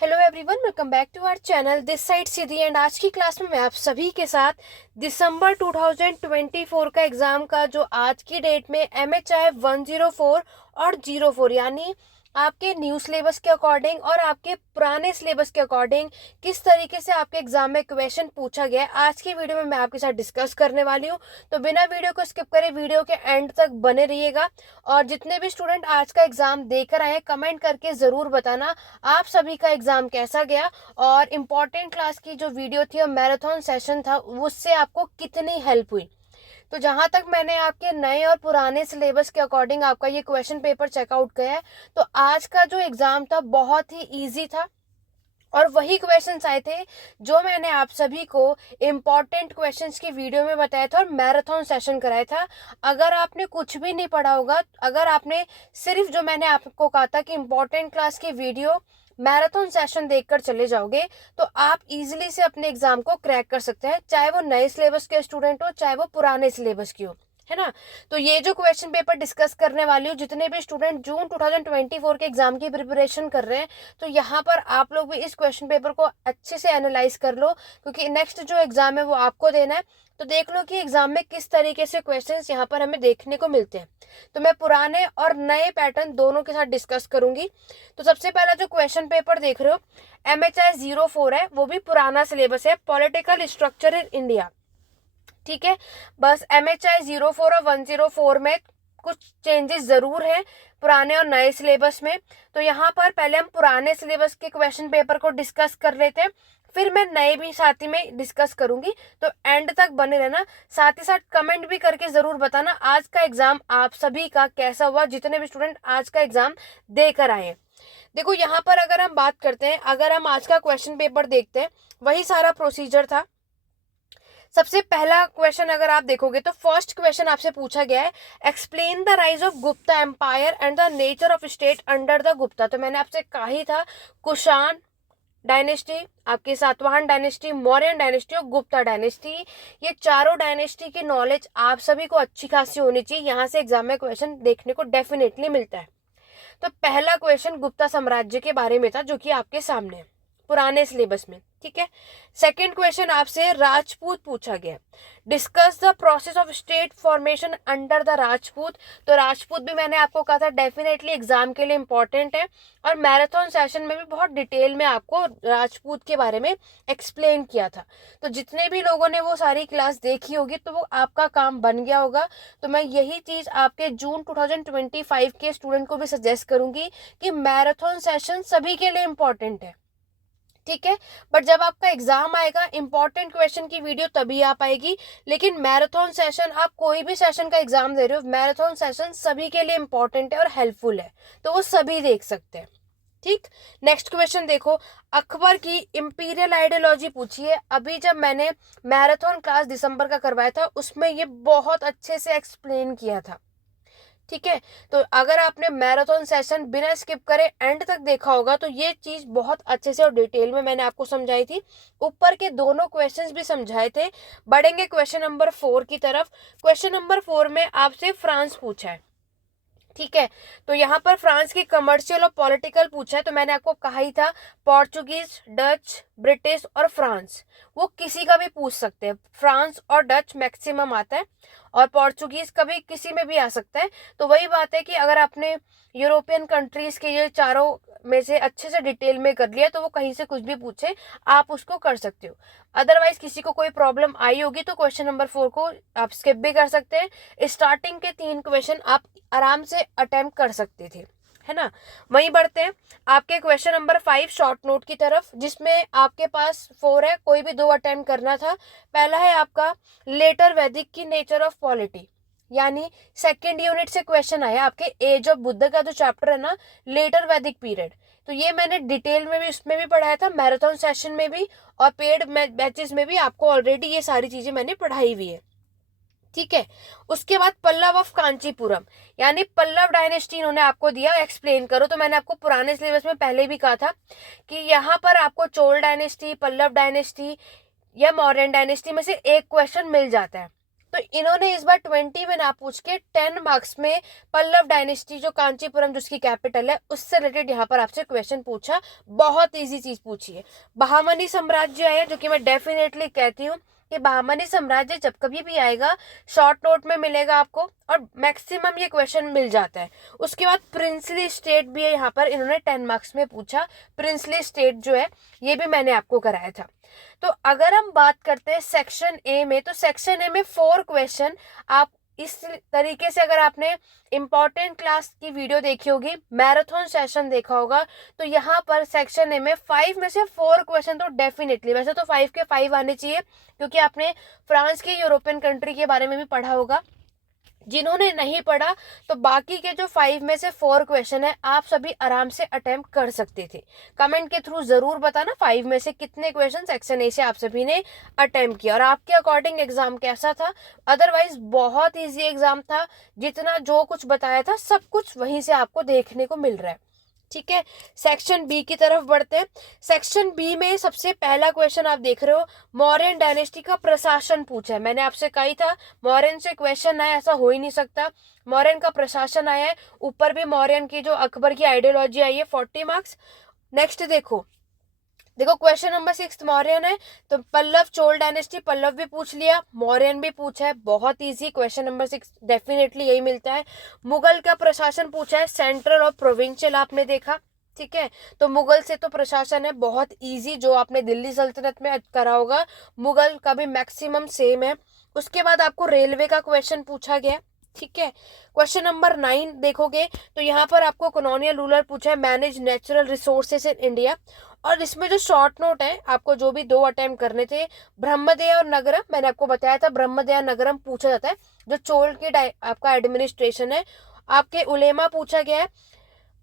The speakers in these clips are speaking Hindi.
Hello everyone, welcome back to our channel this side Siddhi. And आज की क्लास में मैं आप सभी के साथ दिसंबर 2024 का एग्जाम का जो आज की डेट में MHI 104 और 04 यानी आपके न्यू सिलेबस के अकॉर्डिंग और आपके पुराने सिलेबस के अकॉर्डिंग किस तरीके से आपके एग्जाम में क्वेश्चन पूछा गया है, आज की वीडियो में मैं आपके साथ डिस्कस करने वाली हूँ। तो बिना वीडियो को स्किप करे वीडियो के एंड तक बने रहिएगा। और जितने भी स्टूडेंट आज का एग्जाम देकर आए हैं, कमेंट करके ज़रूर बताना आप सभी का एग्जाम कैसा गया और इम्पॉर्टेंट क्लास की जो वीडियो थी और मैराथन सेशन था उससे आपको कितनी हेल्प हुई। तो जहां तक मैंने आपके नए और पुराने सिलेबस के अकॉर्डिंग आपका ये क्वेश्चन पेपर चेकआउट किया है, तो आज का जो एग्जाम था बहुत ही इजी था और वही क्वेश्चंस आए थे जो मैंने आप सभी को इम्पॉर्टेंट क्वेश्चंस की वीडियो में बताया था और मैराथन सेशन कराया था। अगर आपने कुछ भी नहीं पढ़ा होगा, अगर आपने सिर्फ जो मैंने आपको कहा था कि इम्पॉर्टेंट क्लास की वीडियो मैराथन सेशन देखकर चले जाओगे, तो आप इजीली से अपने एग्जाम को क्रैक कर सकते हैं, चाहे वो नए सिलेबस के स्टूडेंट हो चाहे वो पुराने सिलेबस की हो, है ना। तो ये जो क्वेश्चन पेपर डिस्कस करने वाली हूँ, जितने भी स्टूडेंट जून 2024 के एग्जाम की प्रिपरेशन कर रहे हैं, तो यहाँ पर आप लोग भी इस क्वेश्चन पेपर को अच्छे से एनालाइज कर लो, क्योंकि नेक्स्ट जो एग्जाम है वो आपको देना है। तो देख लो कि एग्जाम में किस तरीके से क्वेश्चंस यहाँ पर हमें देखने को मिलते हैं। तो मैं पुराने और नए पैटर्न दोनों के साथ डिस्कस करूंगी। तो सबसे पहला जो क्वेश्चन पेपर देख रहे हो MHI 04 है, वो भी पुराना सिलेबस है, पॉलिटिकल स्ट्रक्चर इन इंडिया। ठीक है, बस MHI 04 और 104 में कुछ चेंजेस जरूर हैं पुराने और नए सिलेबस में। तो यहाँ पर पहले हम पुराने सिलेबस के क्वेश्चन पेपर को डिस्कस कर लेते हैं, फिर मैं नए भी साथ ही में डिस्कस करूंगी। तो एंड तक बने रहना, साथ ही साथ कमेंट भी करके जरूर बताना आज का एग्जाम आप सभी का कैसा हुआ, जितने भी स्टूडेंट आज का एग्जाम देकर आए। देखो यहाँ पर अगर हम बात करते हैं, अगर हम आज का क्वेश्चन पेपर देखते हैं, वही सारा प्रोसीजर था। सबसे पहला क्वेश्चन अगर आप देखोगे तो फर्स्ट क्वेश्चन आपसे पूछा गया है, explain the rise of Gupta empire and the nature of state under the Gupta. तो मैंने आपसे कहा ही था, कुषाण डायनेस्टी, आपकी सातवाहन डायनेस्टी, मौर्यन डायनेस्टी और गुप्ता डायनेस्टी, ये चारों डायनेस्टी की नॉलेज आप सभी को अच्छी खासी होनी चाहिए। यहाँ से एग्जाम में क्वेश्चन देखने को डेफिनेटली मिलता है। तो पहला क्वेश्चन गुप्ता साम्राज्य के बारे में था, जो कि आपके सामने है पुराने सिलेबस में। ठीक है, सेकंड क्वेश्चन आपसे राजपूत पूछा गया, discuss the process of state formation under the Rajput. तो राजपूत भी मैंने आपको कहा था डेफिनेटली एग्जाम के लिए इंपॉर्टेंट है, और मैराथन सेशन में भी बहुत डिटेल में आपको राजपूत के बारे में एक्सप्लेन किया था। तो जितने भी लोगों ने वो सारी क्लास देखी होगी तो वो आपका काम बन गया होगा। तो मैं यही चीज आपके जून 2025 के स्टूडेंट को भी सजेस्ट करूंगी कि मैराथन सेशन सभी के लिए इंपॉर्टेंट है। ठीक है, बट जब आपका एग्जाम आएगा इंपॉर्टेंट क्वेश्चन की वीडियो तभी आ पाएगी, लेकिन मैराथन सेशन, आप कोई भी सेशन का एग्जाम दे रहे हो, मैराथन सेशन सभी के लिए इंपॉर्टेंट है और हेल्पफुल है, तो वो सभी देख सकते हैं। ठीक, नेक्स्ट क्वेश्चन देखो, अकबर की इंपीरियल आइडियोलॉजी पूछी है। अभी जब मैंने मैराथन क्लास दिसंबर का करवाया था उसमें ये बहुत अच्छे से एक्सप्लेन किया था। ठीक है, तो अगर आपने मैराथन सेशन बिना स्किप करे एंड तक देखा होगा तो ये चीज बहुत अच्छे से और डिटेल में मैंने आपको समझाई थी। ऊपर के दोनों क्वेश्चंस भी समझाए थे। बढ़ेंगे क्वेश्चन नंबर 4 की तरफ। क्वेश्चन नंबर 4 में आपसे फ्रांस पूछा है। ठीक है, तो यहाँ पर फ्रांस की कमर्शियल और पॉलिटिकल पूछा है। तो मैंने आपको कहा ही था, पोर्चुगीज, डच, ब्रिटिश और फ्रांस, वो किसी का भी पूछ सकते हैं। फ्रांस और डच मैक्सिमम आता है, और पोर्चुगीज कभी किसी में भी आ सकता है। तो वही बात है कि अगर आपने यूरोपियन कंट्रीज के ये चारों में से अच्छे से डिटेल में कर लिया तो वो कहीं से कुछ भी पूछे आप उसको कर सकते हो। अदरवाइज किसी को कोई प्रॉब्लम आई होगी तो क्वेश्चन नंबर 4 को आप स्किप भी कर सकते हैं। स्टार्टिंग के 3 क्वेश्चन आप आराम से अटेम्प्ट कर सकते थे, है ना। वहीं बढ़ते हैं आपके क्वेश्चन नंबर 5 शॉर्ट नोट की तरफ, जिसमें आपके पास 4 है, कोई भी 2 अटेम्प्ट करना था। पहला है आपका लेटर वैदिक की नेचर ऑफ पॉलिटी, यानी सेकेंड यूनिट से क्वेश्चन आया आपके एज ऑफ बुद्ध का जो चैप्टर है ना, लेटर वैदिक पीरियड। तो ये मैंने डिटेल में भी उसमें भी पढ़ाया था, मैराथन सेशन में भी और पेड बैचेस में भी आपको ऑलरेडी ये सारी चीजें मैंने पढ़ाई हुई है। ठीक है, उसके बाद पल्लव ऑफ कांचीपुरम, यानी पल्लव डायनेस्टी इन्होंने आपको दिया, एक्सप्लेन करो। तो मैंने आपको पुराने सिलेबस में पहले भी कहा था कि यहाँ पर आपको चोल डायनेस्टी, पल्लव डायनेस्टी या मौर्यन डायनेस्टी में से एक क्वेश्चन मिल जाता है। तो इन्होंने इस बार 20 में ना पूछ के 10 मार्क्स में पल्लव डायनेस्टी जो कांचीपुरम जिसकी कैपिटल है उससे रिलेटेड यहाँ पर आपसे क्वेश्चन पूछा। बहुत इजी चीज पूछी है। बहामनी साम्राज्य है, जो कि मैं डेफिनेटली कहती हूँ कि बहामनी साम्राज्य जब कभी भी आएगा शॉर्ट नोट में मिलेगा आपको, और मैक्सिमम ये क्वेश्चन मिल जाता है। उसके बाद प्रिंसली स्टेट भी है, यहाँ पर इन्होंने 10 मार्क्स में पूछा। प्रिंसली स्टेट जो है ये भी मैंने आपको कराया था। तो अगर हम बात करते हैं सेक्शन ए में, तो सेक्शन ए में 4 क्वेश्चन आप इस तरीके से, अगर आपने इंपॉर्टेंट क्लास की वीडियो देखी होगी, मैराथन सेशन देखा होगा, तो यहाँ पर सेक्शन ए में 5 में से 4 क्वेश्चन तो डेफिनेटली, वैसे तो 5 के 5 आने चाहिए क्योंकि आपने फ्रांस की यूरोपियन कंट्री के बारे में भी पढ़ा होगा। जिन्होंने नहीं पढ़ा तो बाकी के जो 5 में से 4 क्वेश्चन है आप सभी आराम से अटेम्प्ट कर सकते थे। कमेंट के थ्रू जरूर बताना 5 में से कितने क्वेश्चन सेक्शन ए से आप सभी ने अटेम्प्ट किया और आपके अकॉर्डिंग एग्जाम कैसा था। अदरवाइज बहुत इजी एग्जाम था, जितना जो कुछ बताया था सब कुछ वहीं से आपको देखने को मिल रहा है। ठीक है, सेक्शन बी की तरफ बढ़ते हैं। सेक्शन बी में सबसे पहला क्वेश्चन आप देख रहे हो, मौर्यन डायनेस्टी का प्रशासन पूछा है। मैंने आपसे कही था मौर्यन से क्वेश्चन आया, ऐसा हो ही नहीं सकता। मौर्यन का प्रशासन आया है, ऊपर भी मौर्यन की जो अकबर की आइडियोलॉजी आई है, 40 मार्क्स। नेक्स्ट देखो क्वेश्चन नंबर 6 मौर्यन है, तो पल्लव चोल डायनेस्टी, पल्लव भी पूछ लिया, मौर्यन भी पूछा है। बहुत इजी, क्वेश्चन नंबर 6 डेफिनेटली यही मिलता है। मुगल का प्रशासन पूछा है, सेंट्रल और प्रोविंशियल आपने देखा। ठीक है, तो मुगल से तो प्रशासन है बहुत इजी, जो आपने दिल्ली सल्तनत में करा होगा, मुगल का भी मैक्सिमम सेम है। उसके बाद आपको रेलवे का क्वेश्चन पूछा गया। ठीक है, क्वेश्चन नंबर 9 देखोगे तो यहाँ पर आपको कॉलोनियल रूलर पूछा है, manage natural resources in India. और इसमें जो शॉर्ट नोट है, आपको जो भी 2 अटेम्प्ट करने थे, ब्रह्मदेय और नगरम, मैंने आपको बताया था ब्रह्मदेय नगरम पूछा जाता है, जो चोल की आपका एडमिनिस्ट्रेशन है। आपके उलेमा पूछा गया है,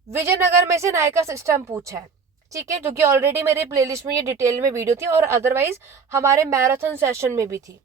विजयनगर में से नायका सिस्टम पूछा है। ठीक है, जो कि ऑलरेडी मेरे प्लेलिस्ट में ये डिटेल में वीडियो थी और अदरवाइज हमारे मैराथन सेशन में भी थी।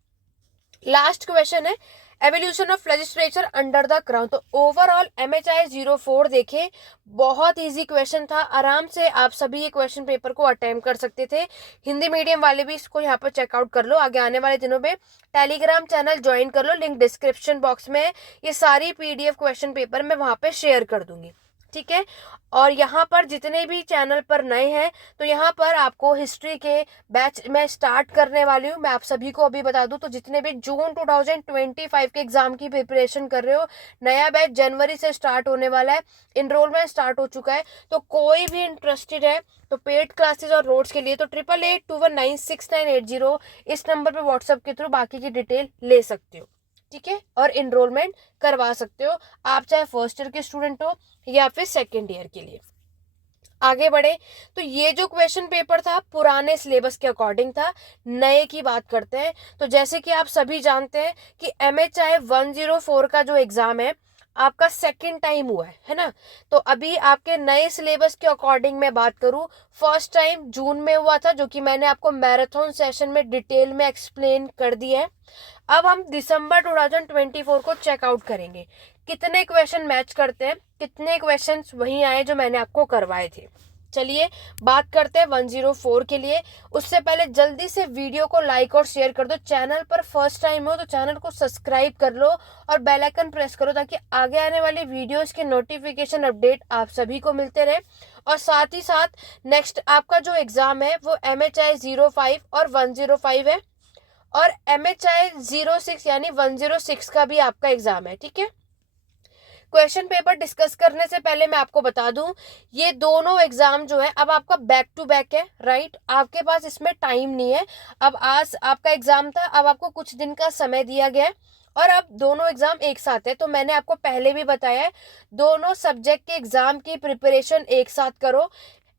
लास्ट क्वेश्चन है evolution of legislature under the crown. तो ओवरऑल MHI 04 देखे, बहुत इजी क्वेश्चन था, आराम से आप सभी ये क्वेश्चन पेपर को अटेम्प्ट कर सकते थे। हिंदी मीडियम वाले भी इसको यहाँ पर चेकआउट कर लो। आगे आने वाले दिनों में टेलीग्राम चैनल ज्वाइन कर लो, लिंक डिस्क्रिप्शन बॉक्स में। ये सारी PDF क्वेश्चन पेपर मैं वहां पे शेयर कर दूंगी। ठीक है, और यहाँ पर जितने भी चैनल पर नए हैं, तो यहाँ पर आपको हिस्ट्री के बैच मैं स्टार्ट करने वाली हूँ। मैं आप सभी को अभी बता दूँ, तो जितने भी जून 2025 के एग्जाम की प्रिपरेशन कर रहे हो, नया बैच जनवरी से स्टार्ट होने वाला है, इनरोलमेंट स्टार्ट हो चुका है। तो कोई भी इंटरेस्टेड है तो पेड क्लासेस और नोट्स के लिए तो 8881969980 इस नंबर पर व्हाट्सएप के थ्रू बाकी की डिटेल ले सकते हो। ठीक है, और इनरोलमेंट करवा सकते हो, आप चाहे फर्स्ट ईयर के स्टूडेंट हो या फिर सेकेंड ईयर के लिए। आगे बढ़े तो ये जो क्वेश्चन पेपर था पुराने सिलेबस के अकॉर्डिंग था। नए की बात करते हैं, तो जैसे कि आप सभी जानते हैं कि MHI 104 का जो एग्जाम है आपका सेकंड टाइम हुआ है ना। तो अभी आपके नए सिलेबस के अकॉर्डिंग मैं बात करूं, फर्स्ट टाइम जून में हुआ था, जो कि मैंने आपको मैराथन सेशन में डिटेल में एक्सप्लेन कर दिया है। अब हम दिसंबर 2024 को चेकआउट करेंगे, कितने क्वेश्चन मैच करते हैं, कितने क्वेश्चन वही आए जो मैंने आपको करवाए थे। चलिए बात करते हैं 104 के लिए। उससे पहले जल्दी से वीडियो को लाइक और शेयर कर दो। चैनल पर फर्स्ट टाइम हो तो चैनल को सब्सक्राइब कर लो और बेल आइकन प्रेस करो, ताकि आगे आने वाली वीडियोस के नोटिफिकेशन अपडेट आप सभी को मिलते रहे। और साथ ही साथ नेक्स्ट आपका जो एग्जाम है वो MHI 05 और 105 है, और MHI 06 यानी 106 का भी आपका एग्जाम है। ठीक है, क्वेश्चन पेपर डिस्कस करने से पहले मैं आपको बता दूं, ये दोनों एग्जाम जो है अब आपका बैक टू बैक है, राइट। आपके पास इसमें टाइम नहीं है। अब आज आपका एग्जाम था, अब आपको कुछ दिन का समय दिया गया है और अब दोनों एग्जाम एक साथ है। तो मैंने आपको पहले भी बताया है, दोनों सब्जेक्ट के एग्जाम की प्रिपरेशन एक साथ करो।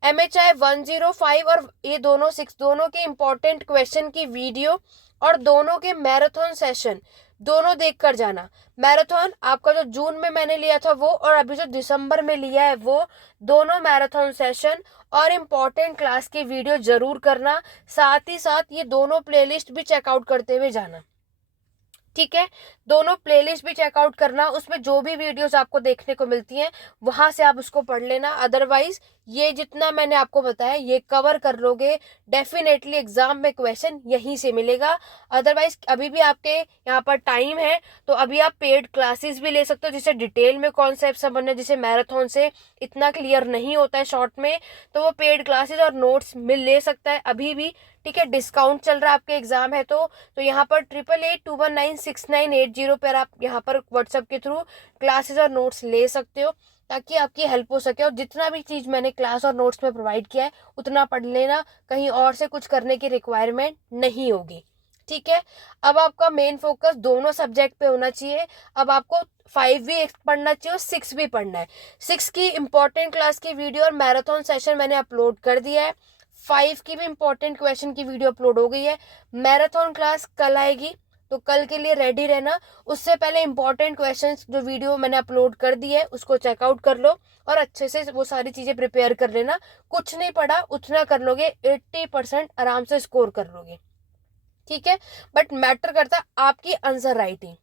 MHI 105 और ये दोनों 6 दोनों के इंपॉर्टेंट क्वेश्चन की वीडियो और दोनों के मैराथन सेशन दोनों देख कर जाना। मैराथन आपका जो जून में मैंने लिया था वो, और अभी जो दिसंबर में लिया है वो, दोनों मैराथन सेशन और इम्पोर्टेंट क्लास की वीडियो जरूर करना। साथ ही साथ ये दोनों प्लेलिस्ट भी चेकआउट करते हुए जाना। ठीक है, दोनों प्लेलिस्ट भी चेकआउट करना, उसमें जो भी वीडियोस आपको देखने को मिलती हैं वहां से आप उसको पढ़ लेना। अदरवाइज ये जितना मैंने आपको बताया ये कवर कर लोगे, डेफिनेटली एग्जाम में क्वेश्चन यहीं से मिलेगा। अदरवाइज अभी भी आपके यहाँ पर टाइम है, तो अभी आप पेड क्लासेस भी ले सकते हो, जिससे डिटेल में कॉन्सेप्ट समझना, जिसे मैराथन से इतना क्लियर नहीं होता है शॉर्ट में, तो वो पेड क्लासेस और नोट्स ले सकता है अभी भी। ठीक है, डिस्काउंट चल रहा है आपके एग्जाम है तो यहाँ पर 8881916980 पर आप यहाँ पर व्हाट्सएप के थ्रू क्लासेस और नोट्स ले सकते हो, ताकि आपकी हेल्प हो सके। और जितना भी चीज़ मैंने क्लास और नोट्स में प्रोवाइड किया है उतना पढ़ लेना, कहीं और से कुछ करने की रिक्वायरमेंट नहीं होगी। ठीक है, अब आपका मेन फोकस दोनों सब्जेक्ट पे होना चाहिए। अब आपको 5 भी पढ़ना चाहिए और 6 भी पढ़ना है। 6 की इंपॉर्टेंट क्लास की वीडियो और मैराथन सेशन मैंने अपलोड कर दिया है। 5 की भी इंपॉर्टेंट क्वेश्चन की वीडियो अपलोड हो गई है। मैराथन क्लास कल आएगी, तो कल के लिए रेडी रहना। उससे पहले इंपॉर्टेंट क्वेश्चंस जो वीडियो मैंने अपलोड कर दी है उसको चेकआउट कर लो और अच्छे से वो सारी चीजें प्रिपेयर कर लेना। कुछ नहीं पढ़ा उतना कर लोगे, 80% आराम से स्कोर कर लोगे। ठीक है, बट मैटर करता है आपकी आंसर राइटिंग।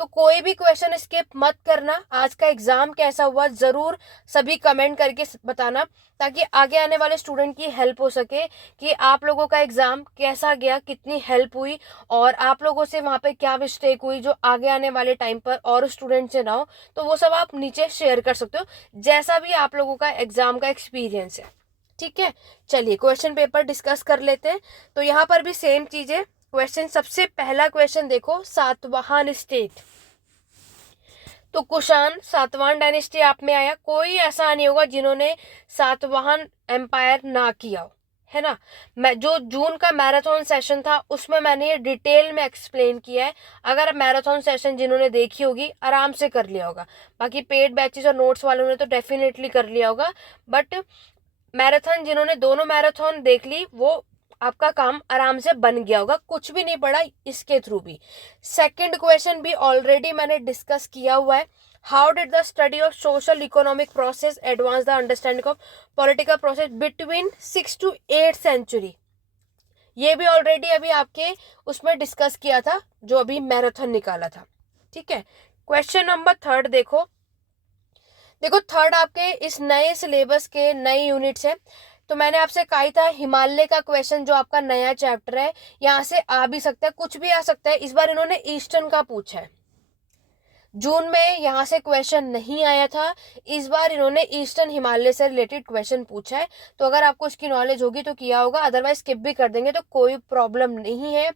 तो कोई भी क्वेश्चन स्किप मत करना। आज का एग्जाम कैसा हुआ जरूर सभी कमेंट करके बताना, ताकि आगे आने वाले स्टूडेंट की हेल्प हो सके कि आप लोगों का एग्जाम कैसा गया, कितनी हेल्प हुई और आप लोगों से वहां पे क्या मिस्टेक हुई जो आगे आने वाले टाइम पर और स्टूडेंट से ना हो। तो वो सब आप नीचे शेयर कर सकते हो, जैसा भी आप लोगों का एग्जाम का एक्सपीरियंस है। ठीक है, चलिए क्वेश्चन पेपर डिस्कस कर लेते हैं। तो यहाँ पर भी सेम चीज है। क्वेश्चन, सबसे पहला क्वेश्चन देखो, सातवाहन स्टेट। तो कुषाण सातवाहन डायनेस्टी आप में आया। कोई ऐसा नहीं होगा जिन्होंने सातवाहन एम्पायर ना किया हो, है ना। मैं जो जून का मैराथन सेशन था उसमें मैंने ये डिटेल में एक्सप्लेन किया है। अगर मैराथन सेशन जिन्होंने देखी होगी आराम से कर लिया होगा। बाकी पेड बैचेस और नोट्स वालों ने तो डेफिनेटली कर लिया होगा, बट मैराथन जिन्होंने दोनों मैराथन देख ली वो आपका काम आराम से बन गया होगा, कुछ भी नहीं पड़ा इसके थ्रू भी। सेकंड क्वेश्चन भी ऑलरेडी मैंने डिस्कस किया हुआ है। How did the study of social economic process advance the understanding of political process between 6 to 8 century. ये भी ऑलरेडी अभी आपके उसमें डिस्कस किया था जो अभी मैराथन निकाला था। ठीक है, क्वेश्चन नंबर थर्ड देखो। थर्ड आपके इस नए सिलेबस के नए यूनिट्स है। तो मैंने आपसे कहा था हिमालय का क्वेश्चन जो आपका नया चैप्टर है यहाँ से आ भी सकता है, कुछ भी आ सकता है। इस बार इन्होंने ईस्टर्न का पूछा है। जून में यहाँ से क्वेश्चन नहीं आया था, इस बार इन्होंने ईस्टर्न हिमालय से रिलेटेड क्वेश्चन पूछा है। तो अगर आपको उसकी नॉलेज होगी तो किया होगा, अदरवाइज स्किप भी कर देंगे तो कोई प्रॉब्लम नहीं है,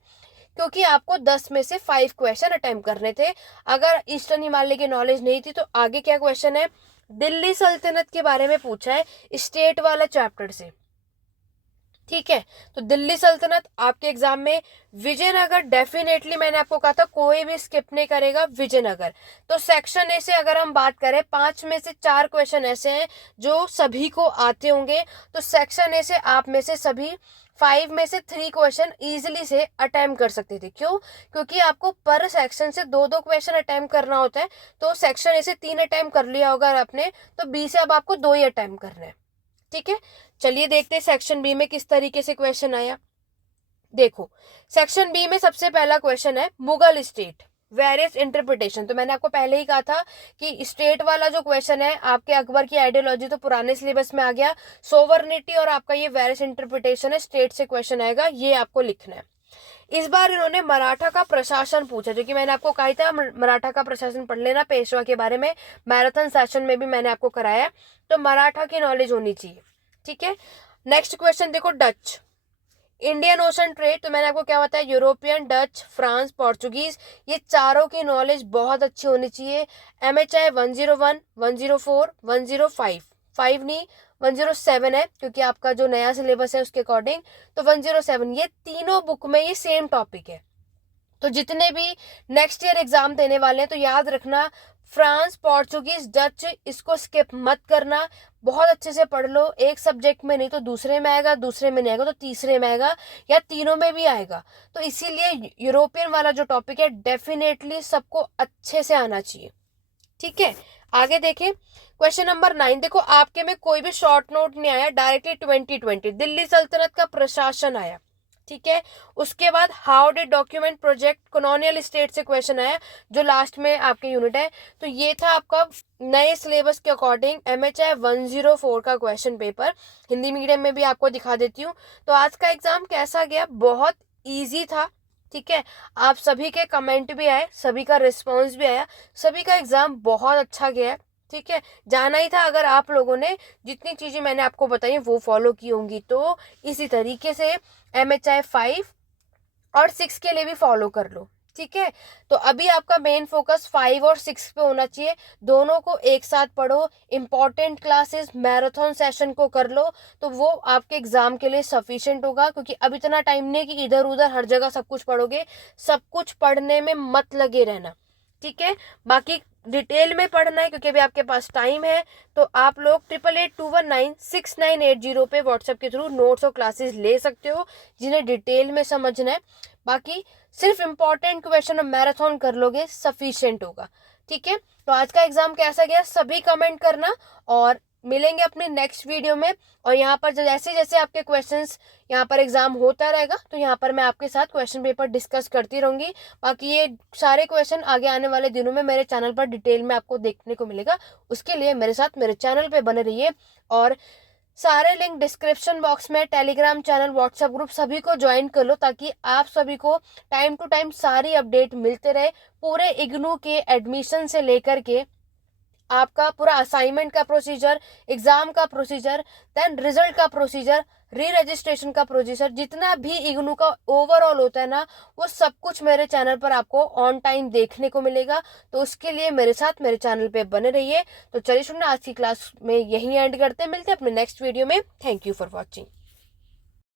क्योंकि आपको 10 में से 5 क्वेश्चन अटेम्प्ट करने थे। अगर ईस्टर्न हिमालय की नॉलेज नहीं थी तो आगे क्या क्वेश्चन है, दिल्ली सल्तनत के बारे में पूछा है स्टेट वाला चैप्टर से। ठीक है, तो दिल्ली सल्तनत आपके एग्जाम में। विजयनगर डेफिनेटली मैंने आपको कहा था कोई भी स्किप नहीं करेगा विजयनगर। तो सेक्शन ए से अगर हम बात करें 5 में से 4 क्वेश्चन ऐसे हैं जो सभी को आते होंगे। तो सेक्शन ए से आप में से सभी 5 में से 3 क्वेश्चन इजीली से अटेम्प्ट कर सकते थे। क्यों? क्योंकि आपको पर सेक्शन से 2-2 क्वेश्चन अटेम्प्ट करना होता है। तो सेक्शन ए से 3 अटेम्प्ट कर लिया होगा आपने, तो बी से अब आपको 2 ही अटेम्प्ट करना है। ठीक है, चलिए देखते हैं सेक्शन बी में किस तरीके से क्वेश्चन आया। देखो, सेक्शन बी में सबसे पहला क्वेश्चन है मुगल स्टेट वेरियस इंटरप्रिटेशन। तो मैंने आपको पहले ही कहा था कि स्टेट वाला जो क्वेश्चन है आपके अकबर की आइडियोलॉजी तो पुराने सिलेबस में आ गया, सोवर्निटी और आपका ये वेरियस इंटरप्रिटेशन है, स्टेट से क्वेश्चन आएगा, ये आपको लिखना है। इस बार इन्होंने मराठा का प्रशासन पूछा, जो कि मैंने आपको कहा था मराठा का प्रशासन पढ़ लेना, पेशवा के बारे में मैराथन सेशन में भी मैंने आपको कराया। तो मराठा की नॉलेज होनी चाहिए। ठीक है, नेक्स्ट क्वेश्चन देखो, डच इंडियन ओशन ट्रेड। तो मैंने आपको क्या बताया, यूरोपियन, डच, फ्रांस, पोर्चुगीज, ये चारों की नॉलेज बहुत अच्छी होनी चाहिए। MHI 101, 104, 105, 5 नहीं 107 है, क्योंकि आपका जो नया सिलेबस है उसके अकॉर्डिंग। तो 107 ये तीनों बुक में ये सेम टॉपिक है। तो जितने भी नेक्स्ट ईयर एग्जाम देने वाले हैं तो याद रखना, फ्रांस, पोर्चुगीज, डच, इसको स्किप मत करना, बहुत अच्छे से पढ़ लो। एक सब्जेक्ट में नहीं तो दूसरे में आएगा, दूसरे में नहीं आएगा तो तीसरे में आएगा, या तीनों में भी आएगा। तो इसीलिए यूरोपियन वाला जो टॉपिक है डेफिनेटली सबको अच्छे से आना चाहिए। ठीक है, आगे देखें क्वेश्चन नंबर 9। देखो, आपके में कोई भी शॉर्ट नोट नहीं आया, डायरेक्टली 2020 दिल्ली सल्तनत का प्रशासन आया। ठीक है। उसके बाद how did document project colonial state से क्वेश्चन आया, जो लास्ट में आपके यूनिट है। तो ये था आपका नए सिलेबस के अकॉर्डिंग MHI 104 का क्वेश्चन पेपर। हिंदी मीडियम में भी आपको दिखा देती हूँ। तो आज का एग्जाम कैसा गया? बहुत ईजी था, ठीक है। आप सभी के कमेंट भी आए, सभी का रिस्पॉन्स भी आया, सभी का एग्जाम बहुत अच्छा गया, ठीक है। जाना ही था अगर आप लोगों ने जितनी चीजें मैंने आपको बताई वो फॉलो की होंगी। तो इसी तरीके से MHI 5 और 6 के लिए भी फॉलो कर लो, ठीक है। तो अभी आपका मेन फोकस 5 और 6 पे होना चाहिए। दोनों को एक साथ पढ़ो। इंपॉर्टेंट क्लासेस मैराथन सेशन को कर लो, तो वो आपके एग्जाम के लिए सफिशिएंट होगा। क्योंकि अब इतना टाइम नहीं कि इधर उधर हर जगह सब कुछ पढ़ोगे। सब कुछ पढ़ने में मत लगे रहना, ठीक है। बाकी डिटेल में पढ़ना है क्योंकि अभी आपके पास टाइम है। तो आप लोग 8882196980 पे व्हाट्सएप के थ्रू नोट्स और क्लासेस ले सकते हो, जिन्हें डिटेल में समझना है। बाकी सिर्फ इंपॉर्टेंट क्वेश्चन और मैराथन कर लोगे, सफिशिएंट होगा, ठीक है। तो आज का एग्जाम कैसा गया सभी कमेंट करना, और मिलेंगे अपने नेक्स्ट वीडियो में। और यहाँ पर जैसे जैसे आपके क्वेश्चंस यहाँ पर एग्जाम होता रहेगा, तो यहाँ पर मैं आपके साथ क्वेश्चन पेपर डिस्कस करती रहूंगी। बाकी ये सारे क्वेश्चन आगे आने वाले दिनों में मेरे चैनल पर डिटेल में आपको देखने को मिलेगा। उसके लिए मेरे साथ मेरे चैनल पे बने रहिए। और सारे लिंक डिस्क्रिप्शन बॉक्स में, टेलीग्राम चैनल, व्हाट्सएप ग्रुप सभी को ज्वाइन कर लो, ताकि आप सभी को टाइम टू टाइम सारी अपडेट मिलते रहे। पूरे इग्नू के एडमिशन से लेकर के आपका पूरा असाइनमेंट का प्रोसीजर, एग्जाम का प्रोसीजर, देन रिजल्ट का प्रोसीजर, री रजिस्ट्रेशन का प्रोसीजर, जितना भी इग्नू का ओवरऑल होता है ना, वो सब कुछ मेरे चैनल पर आपको ऑन टाइम देखने को मिलेगा। तो उसके लिए मेरे साथ मेरे चैनल पे बने रहिए। तो चलिए सुनना, आज की क्लास में यहीं एंड करते हैं। मिलते हैं अपने नेक्स्ट वीडियो में। Thank you for watching.